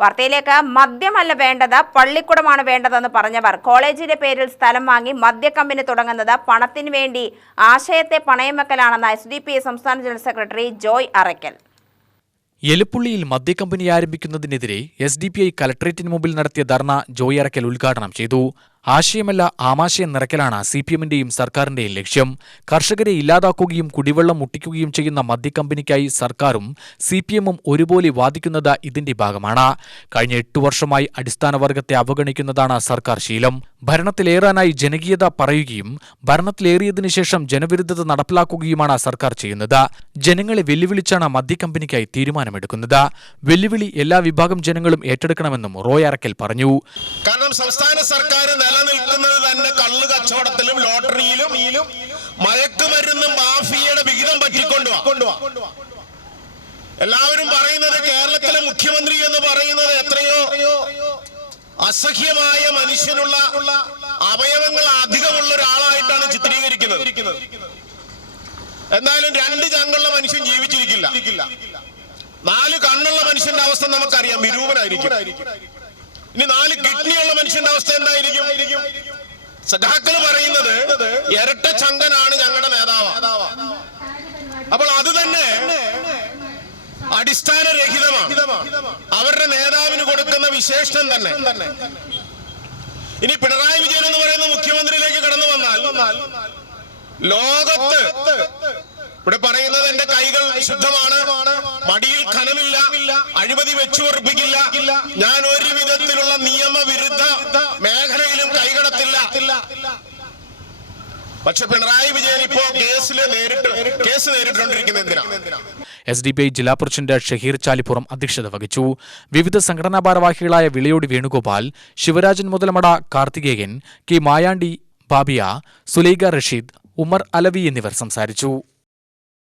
വാർത്തയിലേക്ക്. മദ്യമല്ല വേണ്ടത്, പള്ളിക്കുടമാണ് വേണ്ടതെന്ന് പറഞ്ഞവർ കോളേജിന്റെ പേരിൽ സ്ഥലം വാങ്ങി മദ്യക്കമ്പനി തുടങ്ങുന്നത് പണത്തിന് വേണ്ടി ആശയത്തെ പണയം വെക്കലാണെന്ന് SDPI സംസ്ഥാന ജനറൽ സെക്രട്ടറി ജോയ് അറയ്ക്കൽ. എലുപ്പുള്ളിയിൽ മദ്യക്കമ്പനി ആരംഭിക്കുന്നതിനെതിരെ SDPI കലക്ടറേറ്റിന് മുമ്പിൽ നടത്തിയ ധർണ ജോയ് അറയ്ക്കൽ ഉദ്ഘാടനം ചെയ്തു. ആശയമല്ല ആമാശയം നിറയ്ക്കലാണ് CPMന്റെയും സർക്കാരിന്റെയും ലക്ഷ്യം. കർഷകരെ ഇല്ലാതാക്കുകയും കുടിവെള്ളം മുട്ടിക്കുകയും ചെയ്യുന്ന മദ്യക്കമ്പനിക്കായി സർക്കാരും CPMും ഒരുപോലെ വാദിക്കുന്നത് ഇതിന്റെ ഭാഗമാണ്. കഴിഞ്ഞ 8 വർഷമായി അടിസ്ഥാന വർഗത്തെ അവഗണിക്കുന്നതാണ് സർക്കാർ ശീലം. ഭരണത്തിലേറാനായി ജനകീയത പറയുകയും ഭരണത്തിലേറിയതിനു ശേഷം ജനവിരുദ്ധത നടപ്പിലാക്കുകയുമാണ് സർക്കാർ ചെയ്യുന്നത്. ജനങ്ങളെ വെല്ലുവിളിച്ചാണ് മദ്യക്കമ്പനിക്കായി തീരുമാനമെടുക്കുന്നത്. വെല്ലുവിളി എല്ലാ വിഭാഗം ജനങ്ങളും ഏറ്റെടുക്കണമെന്നും റോയ് അറയ്ക്കൽ പറഞ്ഞു. കാരണം സംസ്ഥാന സർക്കാർ നിലനിൽക്കുന്നത് തന്നെ കള്ള് കച്ചവടത്തിലും ലോട്ടറിയിലും മയക്കുമരുന്നും മാഫിയയുടെ വിഹിതം പറ്റിക്കൊണ്ടുവാ. എല്ലാവരും പറയുന്നത് കേരളത്തിലെ മുഖ്യമന്ത്രി എന്ന് പറയുന്നത് എത്രയോ അസഹ്യമായ മനുഷ്യനുള്ള അവയവങ്ങൾ അധികമുള്ള ഒരാളായിട്ടാണ് ചിത്രീകരിക്കുന്നത്. എന്നാലും 2 ചങ്കുള്ള മനുഷ്യൻ ജീവിച്ചിരിക്കില്ല. 4 കണ്ണുള്ള മനുഷ്യന്റെ അവസ്ഥ നമുക്കറിയാം, വിരൂപനായിരിക്കും. ഇനി 4 കിഡ്നിയുള്ള മനുഷ്യന്റെ അവസ്ഥ എന്തായിരിക്കും? സഖാക്കൾ പറയുന്നത് ഇരട്ട ചങ്കനാണ് ഞങ്ങളുടെ നേതാവ്. അപ്പോൾ അത് തന്നെ അടിസ്ഥാനരഹിതമാണ്. അവരുടെ നേതാവിന് കൊടുക്കുന്ന വിശേഷണം തന്നെ. ഇനി പിണറായി വിജയൻ എന്ന് പറയുന്ന മുഖ്യമന്ത്രിയിലേക്ക് കടന്നു വന്നാൽ ലോകത്ത് ഇവിടെ പറയുന്നത് എന്റെ കൈകൾ ശുദ്ധമാണ്, മടിയിൽ ഖനമില്ല, അഴിമതി വെച്ചുറപ്പിക്കില്ല, ഞാൻ ഒരു വിധത്തിലുള്ള നിയമവിരുദ്ധ മേഖലയിലും കൈകടത്തില്ല. പക്ഷെ പിണറായി വിജയൻ ഇപ്പോ കേസ് നേരിട്ടുകൊണ്ടിരിക്കുന്ന എന്തിനാ? SDPI ജില്ലാ പ്രസിഡന്റ് ഷഹീർ ചാലിപ്പുറം അധ്യക്ഷത വഹിച്ചു. വിവിധ സംഘടനാ ഭാരവാഹികളായ വിളയോടി വേണുഗോപാൽ, ശിവരാജൻ മുതലമട, കാർത്തികേയൻ, K മായാണ്ടി, ബാബിയ, സുലൈഖ റഷീദ്, ഉമർ അലവി എന്നിവർ സംസാരിച്ചു.